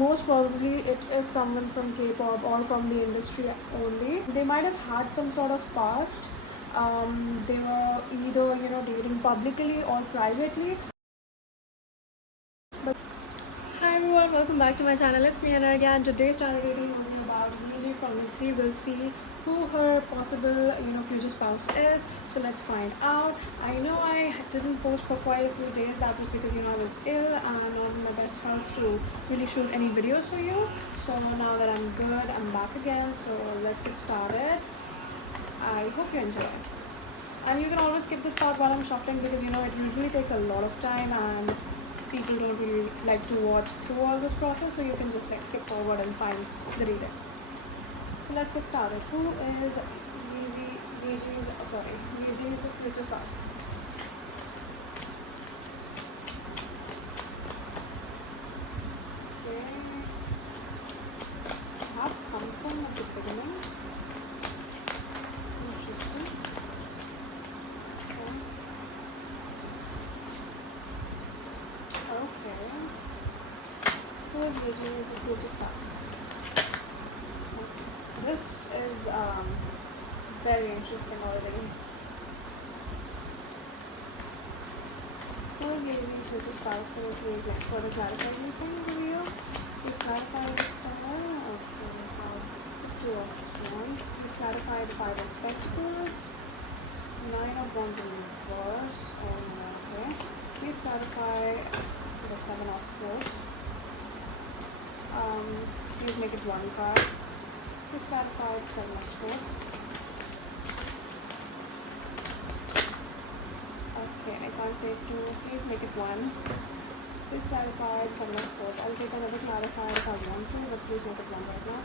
Most probably it is someone from K-pop or from the industry only. They might have had some sort of past. They were either dating publicly or privately. But hi everyone, welcome back to my channel. It's me Anarghya, and today's channel reading will be about Yeji from itzy. We'll see who her possible future spouse is. So let's find out. I know I didn't post for quite a few days. That was because I was ill and not in my best health to really shoot any videos for you. So now that I'm good, I'm back again. So let's get started. I hope you enjoy. And you can always skip this part while I'm shuffling because it usually takes a lot of time and people don't really like to watch through all this process, so you can just skip forward and find the reading. So let's get started. Who is Yeji's future spouse? Okay. I have something at the beginning. Interesting. Okay. Who is Yeji's future spouse? This is very interesting already. Who is Yeji's future spouse for the today's next? For the clarify these things in video? Please clarify this color. Okay, we have the Two of Wands. Please clarify the Five of Pentacles. Nine of Wands in reverse. Okay. Please clarify the Seven of Swords. Please make it one card. Please clarify the Seven of Swords. Okay, I can't take two. Please make it one. Please clarify the Seven of Swords. I'll take another clarifier if I want to, but please make it one right now.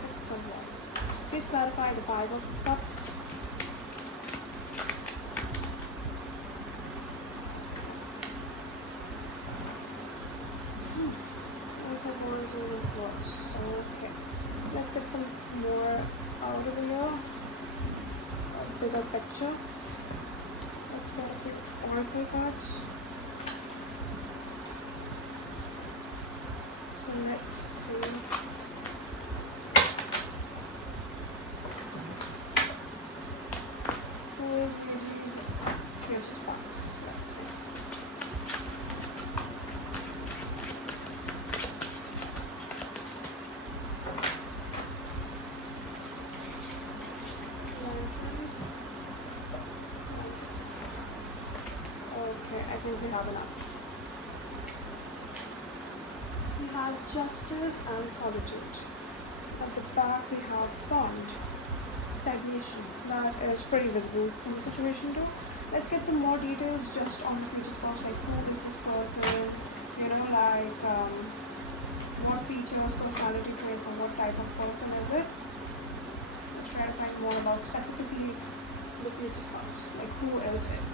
Six of Wands. Please clarify the Five of Cups. Okay, let's get some more out of here. A bigger picture. Let's go for oracle cards. So let's see. Who is Yeji's future spouse? Let's see. Okay, I think we have enough. We have justice and solitude. At the back we have bond, stagnation. That is pretty visible in the situation too. Let's get some more details just on the future spouse, like who is this person, what features, personality traits, or what type of person is it. Let's try to find more about specifically the future spouse, like who is it.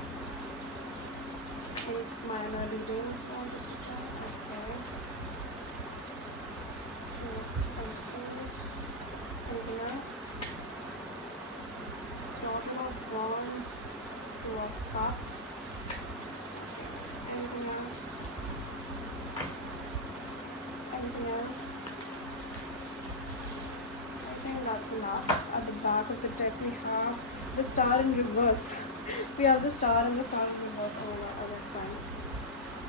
If my details want just to check. Okay. Two of Pentacles. Anything else? Daughter of Wands. Two of Cups. Anything else? Anything else? I think that's enough. At the back of the deck we have the Star in reverse. We have the Star and the Star in reverse.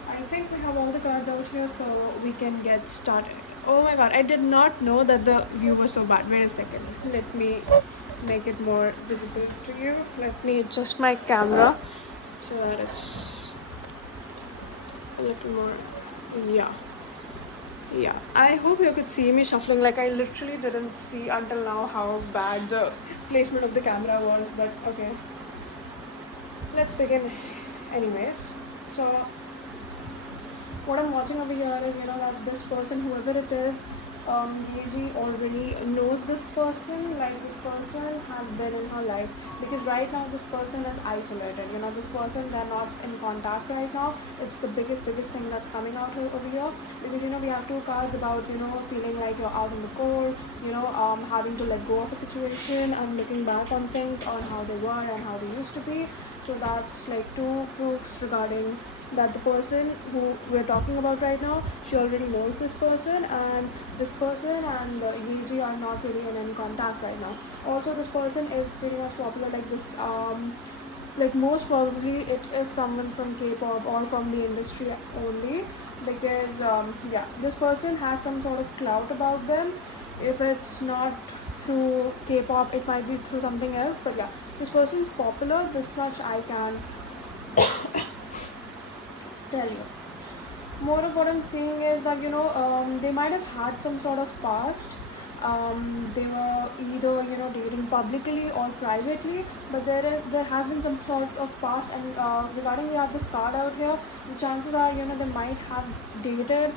I think we have all the cards out here, so we can get started. Oh my god, I did not know that the view was so bad. Wait a second. Let me make it more visible to you. Let me adjust my camera so that it's a little more. Yeah. I hope you could see me shuffling. Like, I literally didn't see until now how bad the placement of the camera was, but okay. Let's begin anyways. So what I'm watching over here is that this person, whoever it is, Yeji already knows this person. Like, this person has been in her life, because right now this person is isolated. This person, they're not in contact right now. It's the biggest thing that's coming out over here, because we have two cards about feeling like you're out in the cold, having to let go of a situation and looking back on things, on how they were and how they used to be. So that's like two proofs regarding that the person who we're talking about right now, she already knows this person, and this person and the yeji are not really in any contact right now. Also, this person is pretty much popular, like this like most probably it is someone from K-pop or from the industry only, because yeah, this person has some sort of clout about them. If it's not through K-pop, it might be through something else, but yeah, this person's popular, this much I can tell you. More of what I'm seeing is that, they might have had some sort of past. They were either, dating publicly or privately, but there has been some sort of past. And regarding, we have this card out here, the chances are, they might have dated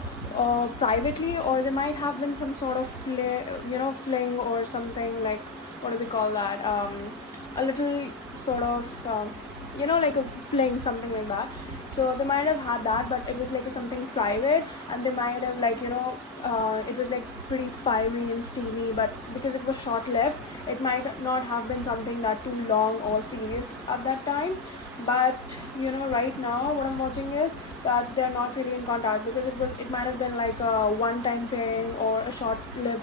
privately, or they might have been some sort of fling or something, like, what do we call that, a little sort of like a fling, something like that. So they might have had that, but it was like something private, and they might have, like, it was like pretty fiery and steamy, but because it was short lived, it might not have been something that too long or serious at that time. But right now what I'm watching is that they're not really in contact, because it might have been like a one time thing or a short lived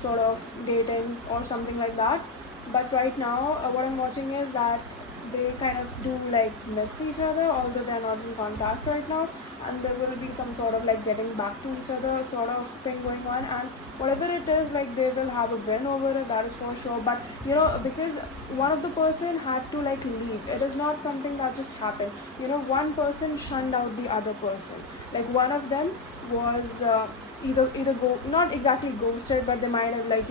sort of dating or something like that. But right now, what I'm watching is that they kind of do like miss each other, although they're not in contact right now, and there will be some sort of like getting back to each other sort of thing going on, and whatever it is, like, they will have a win over it, that is for sure. But because one of the person had to like leave, it is not something that just happened. One person shunned out the other person, like one of them was either go not exactly ghosted, but they might have like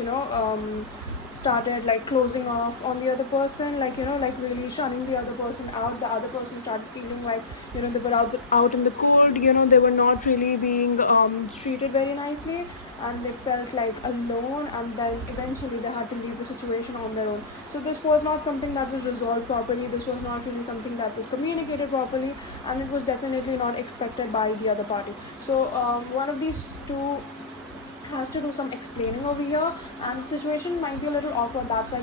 started like closing off on the other person, like like really shunning the other person out. The other person started feeling like they were out in the cold, they were not really being treated very nicely, and they felt like alone, and then eventually they had to leave the situation on their own. So this was not something that was resolved properly, this was not really something that was communicated properly, and it was definitely not expected by the other party. So one of these two has to do some explaining over here, and the situation might be a little awkward. That's why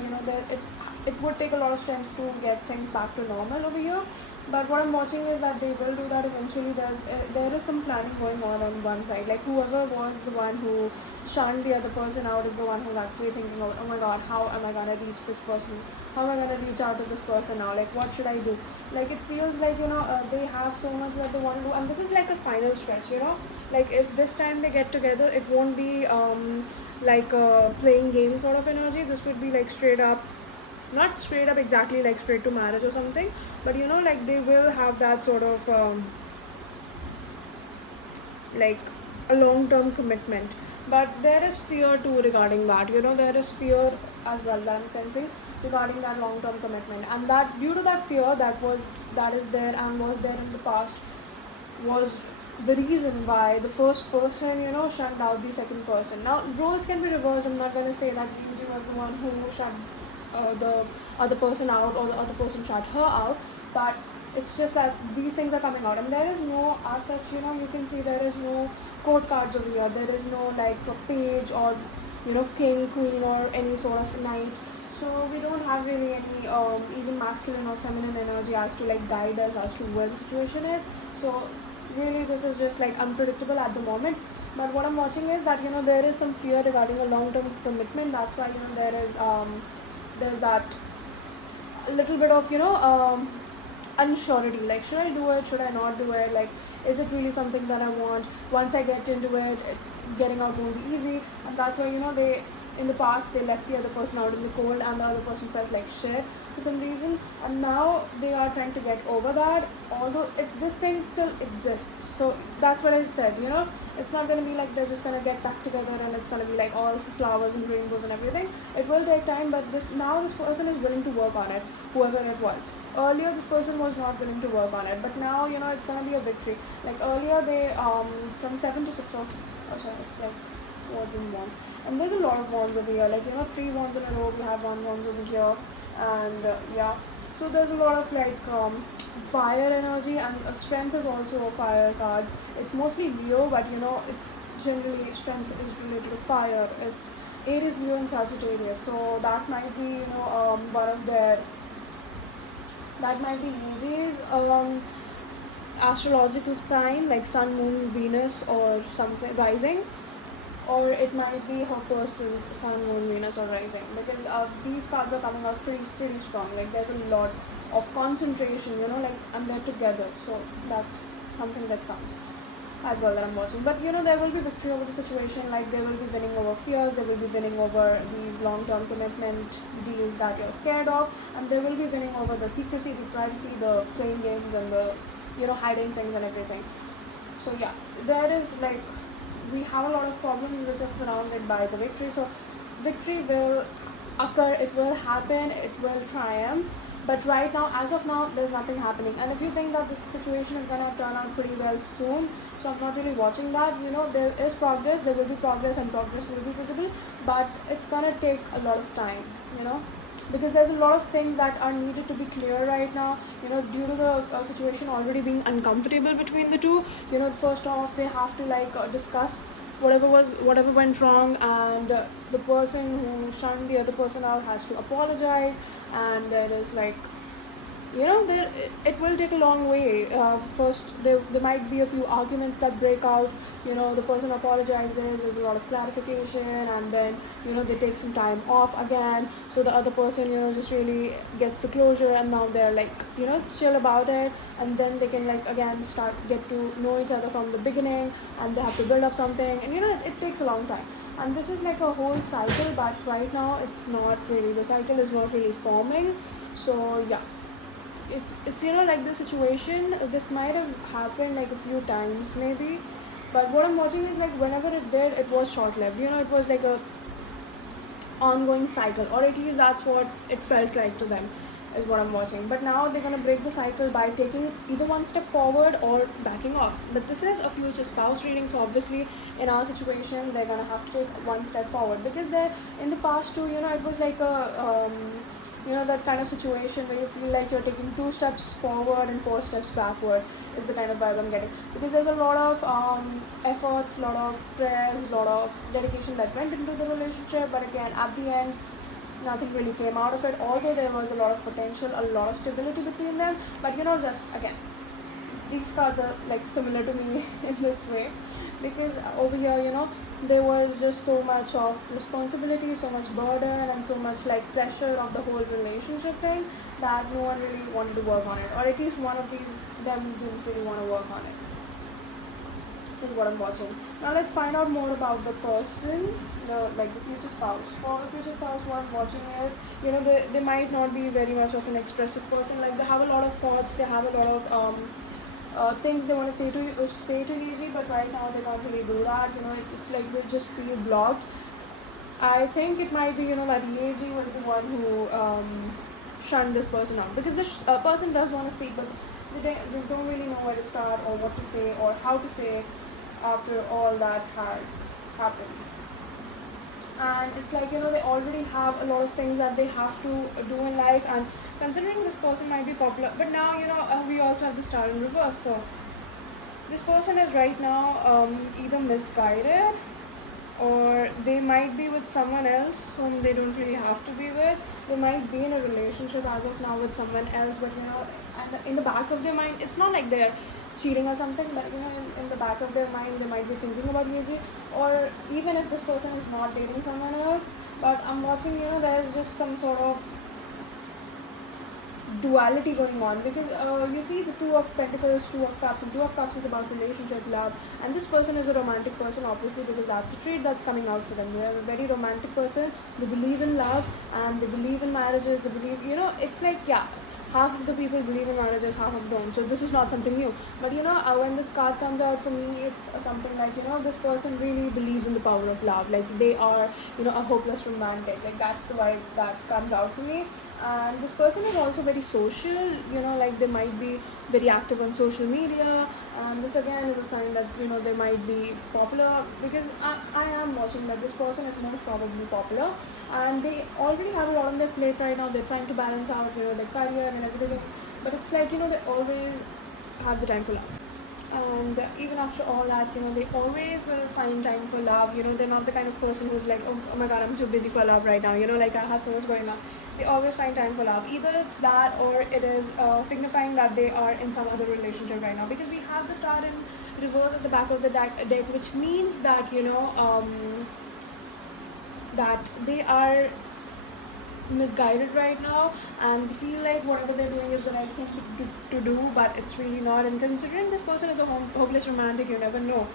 it would take a lot of strength to get things back to normal over here. But what I'm watching is that they will do that eventually. There is some planning going on one side, like whoever was the one who shunned the other person out is the one who's actually thinking, oh my god, how am I gonna reach this person, how am I gonna reach out to this person now, like what should I do. Like it feels like they have so much that they want to do, and this is like a final stretch, like if this time they get together, it won't be like a playing game sort of energy. This would be like straight up, not straight up exactly like straight to marriage or something, but like they will have that sort of like a long term commitment. But there is fear too regarding that, there is fear as well that I'm sensing regarding that long term commitment, and that due to that fear that is there and was there in the past, was the reason why the first person shunned out the second person. Now roles can be reversed. I'm not going to say that Yuji was the one who shut the other person out, or the other person shut her out, but it's just that these things are coming out, and there is no as such, you can see there is no court cards over here, there is no like a page or king, queen, or any sort of knight. So we don't have really any even masculine or feminine energy as to like guide us as to where the situation is. So really this is just like unpredictable at the moment. But what I'm watching is that there is some fear regarding a long-term commitment. That's why there's that little bit of unsurety, like should I do it, should I not do it, like is it really something that I want. Once I get into it, getting out won't be easy, and that's why they in the past they left the other person out in the cold, and the other person felt like shit for some reason, and now they are trying to get over that, although this thing still exists. So that's what I said, it's not going to be like they're just going to get back together and it's going to be like all flowers and rainbows and everything. It will take time, but this person is willing to work on it, whoever it was. Earlier this person was not willing to work on it, but now it's going to be a victory. Like earlier they from 7 to 6 of it's like swords and wands, and there's a lot of wands over here, like 3 wands in a row, we have 1 wands over here, and yeah, so there's a lot of like fire energy, and strength is also a fire card. It's mostly Leo, but it's generally strength is related to fire. It's Aries, Leo, and Sagittarius, so that might be one of their, that might be yejis. astrological sign like sun, moon, Venus, or something rising, or it might be her person's sun, moon, Venus, or rising, because these cards are coming out pretty strong. Like there's a lot of concentration, like, and they're together, so that's something that comes as well that I'm watching. But there will be victory over the situation. Like they will be winning over fears, they will be winning over these long-term commitment deals that you're scared of, and they will be winning over the secrecy, the privacy, the playing games, and the hiding things and everything. So yeah, there is like, we have a lot of problems which are surrounded by the victory. So victory will occur, it will happen, it will triumph. But right now, as of now, there's nothing happening. And if you think that this situation is gonna turn out pretty well soon, so I'm not really watching that. There is progress, there will be progress, and progress will be visible, but it's gonna take a lot of time, because there's a lot of things that are needed to be clear right now, due to the situation already being uncomfortable between the two. First off, they have to discuss whatever went wrong, and the person who shunned the other person out has to apologize, and there is there it will take a long way. First, there might be a few arguments that break out. The person apologizes, there's a lot of clarification, and then they take some time off again, so the other person just really gets the closure, and now they're chill about it, and then they can again get to know each other from the beginning, and they have to build up something, and it takes a long time. And this is like a whole cycle, but right now it's not really, the cycle is not really forming. So yeah, it's like the situation, this might have happened like a few times maybe, but what I'm watching is whenever it did, it was short lived. It was like a ongoing cycle, or at least that's what it felt like to them, is what I'm watching. But now they're gonna break the cycle by taking either one step forward or backing off. But this is a future spouse reading, so obviously in our situation they're gonna have to take one step forward, because they're in the past too, it was like a that kind of situation where you feel like you're taking 2 steps forward and 4 steps backward, is the kind of vibe I'm getting, because there's a lot of efforts, a lot of prayers, a lot of dedication that went into the relationship, but again at the end nothing really came out of it, although there was a lot of potential, a lot of stability between them. But just again, these cards are similar to me in this way, because over here there was just so much of responsibility, so much burden, and so much pressure of the whole relationship thing, that no one really wanted to work on it, or at least one of them didn't really want to work on it, is what I'm watching. Now let's find out more about the person, the future spouse. For the future spouse, what I'm watching is, they might not be very much of an expressive person. They have a lot of thoughts, they have a lot of things they want to say to yeji, but right now they can't really do that. It's like they just feel blocked. I think it might be that yeji was the one who shunned this person out, because this person does want to speak, but they don't really know where to start, or what to say, or how to say after all that has happened. And it's they already have a lot of things that they have to do in life, and considering this person might be popular, but now we also have the star in reverse. So this person is right now either misguided, or they might be with someone else whom they don't really have to be with. They might be in a relationship as of now with someone else, but and in the back of their mind, it's not like they're cheating or something, but in the back of their mind they might be thinking about yeji. Or even if this person is not dating someone else, but I'm watching there's just some sort of duality going on, because you see the 2 of pentacles, 2 of cups, and 2 of cups is about relationship, love, and this person is a romantic person, obviously, because that's a trait that's coming out for them. They're a very romantic person, they believe in love, and they believe in marriages, they believe, it's half of the people believe in marriages, half of don't. So this is not something new. But when this card comes out for me, it's something this person really believes in the power of love. They are, a hopeless romantic. That's the vibe that comes out for me. And this person is also very social. They might be very active on social media. And this again is a sign that they might be popular, because I am watching that this person is most probably popular, and they already have a lot on their plate right now. They're trying to balance out their career and everything, but it's they always have the time for love. And even after all that, they always will find time for love. They're not the kind of person who's like, oh my god, I'm too busy for love right now, like I have so much going on. They always find time for love. Either it's that, or it is signifying that they are in some other relationship right now, because we have the star in reverse at the back of the deck, which means that that they are misguided right now, and feel like whatever they're doing is the right thing to do, but it's really not. And considering this person is a hopeless romantic, you never know,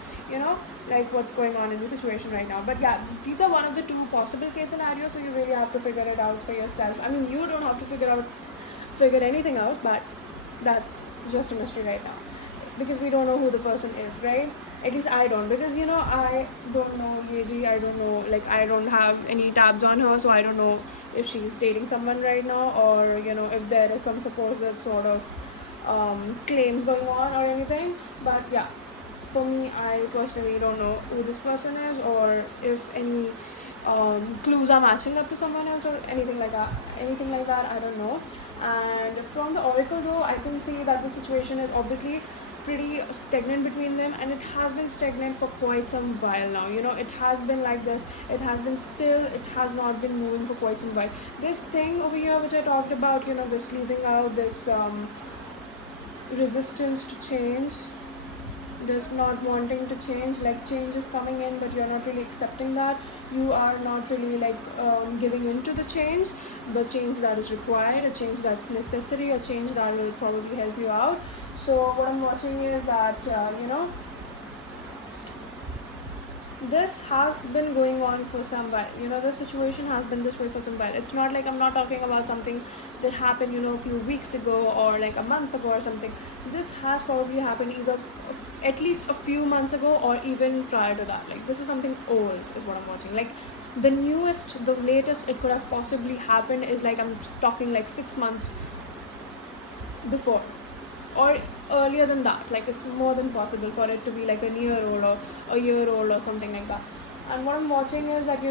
like what's going on in the situation right now. But yeah, these are one of the two possible case scenarios, so you really have to figure it out for yourself. I mean, you don't have to figure anything out, but that's just a mystery right now, because we don't know who the person is, right? At least I don't, because I don't know Yeji. I don't know, like I don't have any tabs on her, so I don't know if she's dating someone right now, or if there is some supposed sort of claims going on or anything. But yeah, for me, I personally don't know who this person is, or if any clues are matching up to someone else or anything like that. I don't know. And from the oracle though, I can see that the situation is obviously pretty stagnant between them, and it has been stagnant for quite some while now. It has been like this, it has been still, it has not been moving for quite some while. This thing over here which I talked about, this leaving out, this resistance to change, this not wanting to change, like change is coming in but you're not really accepting that, you are not really like giving into the change that is required, a change that's necessary, a change that will probably help you out. So what I'm watching is that this has been going on for some while. The situation has been this way for some while. It's not like, I'm not talking about something that happened a few weeks ago or like a month ago or something. This has probably happened either at least a few months ago, or even prior to that. Like, this is something old is what I'm watching. Like, the latest it could have possibly happened is like, I'm talking like 6 months before, or earlier than that. Like, it's more than possible for it to be like a year old or a year old or something like that. And what I'm watching is that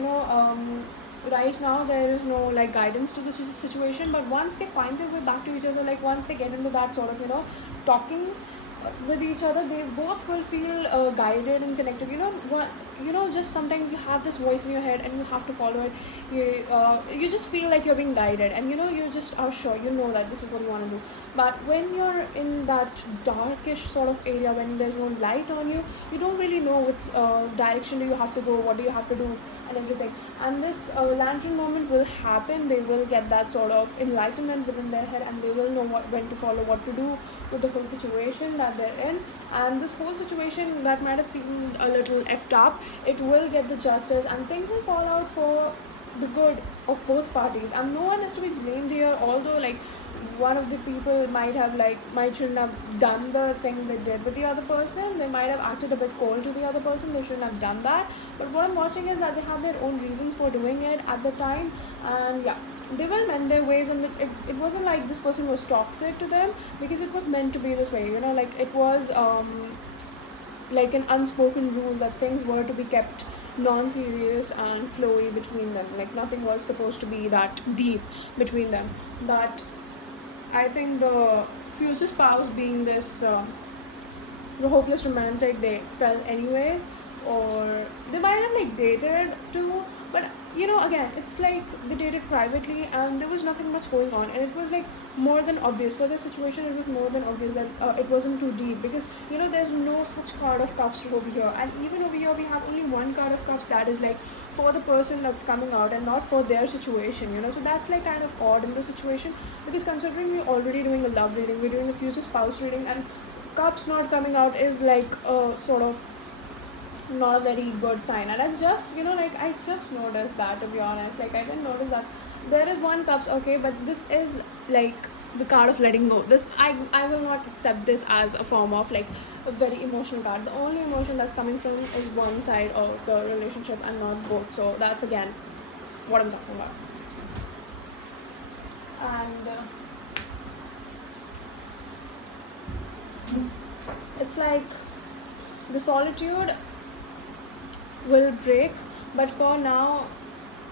right now there is no like guidance to the situation, but once they find their way back to each other, like once they get into that sort of talking with each other, they both will feel guided and connected. Just sometimes you have this voice in your head and you have to follow it. You just feel like you're being guided, and you just are sure that this is what you want to do. But when you're in that darkish sort of area, when there's no light on you, you don't really know which direction do you have to go, what do you have to do, and everything. And this lantern moment will happen. They will get that sort of enlightenment within their head, and they will know when to follow, what to do with the whole situation that they're in. And this whole situation that might have seemed a little effed up, it will get the justice, and things will fall out for the good of both parties, and no one is to be blamed here. Although like one of the people might shouldn't have done the thing they did with the other person, they might have acted a bit cold to the other person, they shouldn't have done that. But what I'm watching is that they have their own reasons for doing it at the time, and yeah, they will mend their ways. And it wasn't like this person was toxic to them, because it was meant to be this way. Like it was like an unspoken rule that things were to be kept non-serious and flowy between them. Like nothing was supposed to be that deep between them. But I think the future spouse, being this the hopeless romantic, they fell anyways, or they might have like dated too, but again, it's like they dated privately and there was nothing much going on, and it was like more than obvious for this situation. It was more than obvious that it wasn't too deep, because there's no such card of cups over here, and even over here we have only one card of cups that is like for the person that's coming out and not for their situation. So that's like kind of odd in the situation, because considering we're already doing a love reading, we're doing a future spouse reading, and cups not coming out is like a sort of not a very good sign. And I just I just noticed that, to be honest. Like, I didn't notice that there is one cups, okay, but this is like the card of letting go. This I will not accept this as a form of like a very emotional card. The only emotion that's coming from is one side of the relationship and not both. So that's again what I'm talking about. And it's like the solitude will break, but for now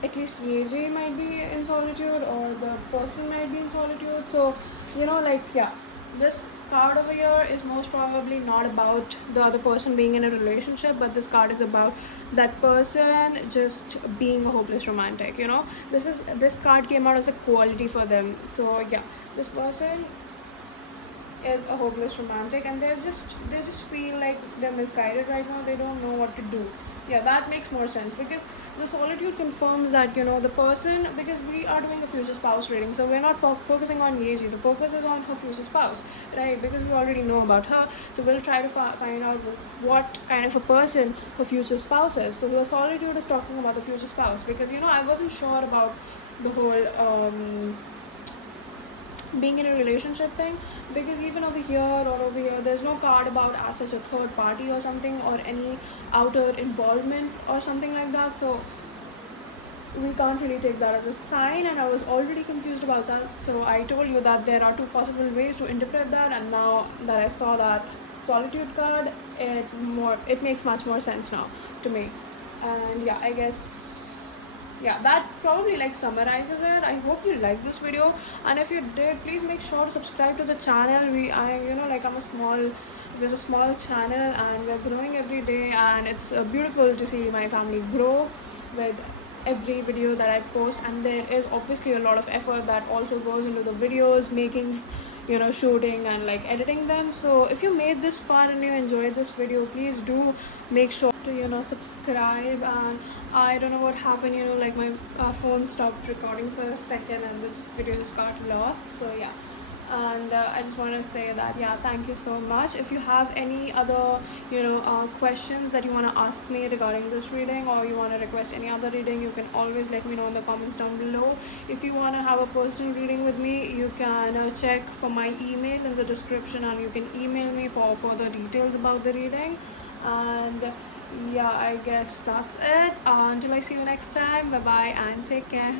at least yeji might be in solitude, or the person might be in solitude. So like, yeah, this card over here is most probably not about the other person being in a relationship, but this card is about that person just being a hopeless romantic, you know. This card came out as a quality for them. So yeah, this person is a hopeless romantic, and they just feel like they're misguided right now. They don't know what to do. Yeah, that makes more sense, because the solitude confirms that, you know, the person, because we are doing a future spouse reading, so we're not focusing on yeji. The focus is on her future spouse, right? Because we already know about her, so we'll try to find out what kind of a person her future spouse is. So the solitude is talking about the future spouse, because, you know, I wasn't sure about the whole being in a relationship thing, because even over here or over here there's no card about as such a third party or something, or any outer involvement or something like that. So we can't really take that as a sign, and I was already confused about that. So I told you that there are two possible ways to interpret that, and now that I saw that solitude card, it makes much more sense now to me. And yeah, I guess, yeah, that probably like summarizes it. I hope you liked this video, and if you did, please make sure to subscribe to the channel. We're a small channel, and we're growing every day, and it's beautiful to see my family grow with every video that I post. And there is obviously a lot of effort that also goes into the videos, making, you know, shooting and like editing them. So if you made this far and you enjoyed this video, please do make sure to, you know, subscribe. And I don't know what happened, you know, like my phone stopped recording for a second and the video just got lost. So yeah, and I just want to say that, yeah, thank you so much. If you have any other, you know, questions that you want to ask me regarding this reading, or you want to request any other reading, you can always let me know in the comments down below. If you want to have a personal reading with me, you can check for my email in the description, and you can email me for further details about the reading. And yeah, I guess that's it. Until I see you next time, bye bye and take care.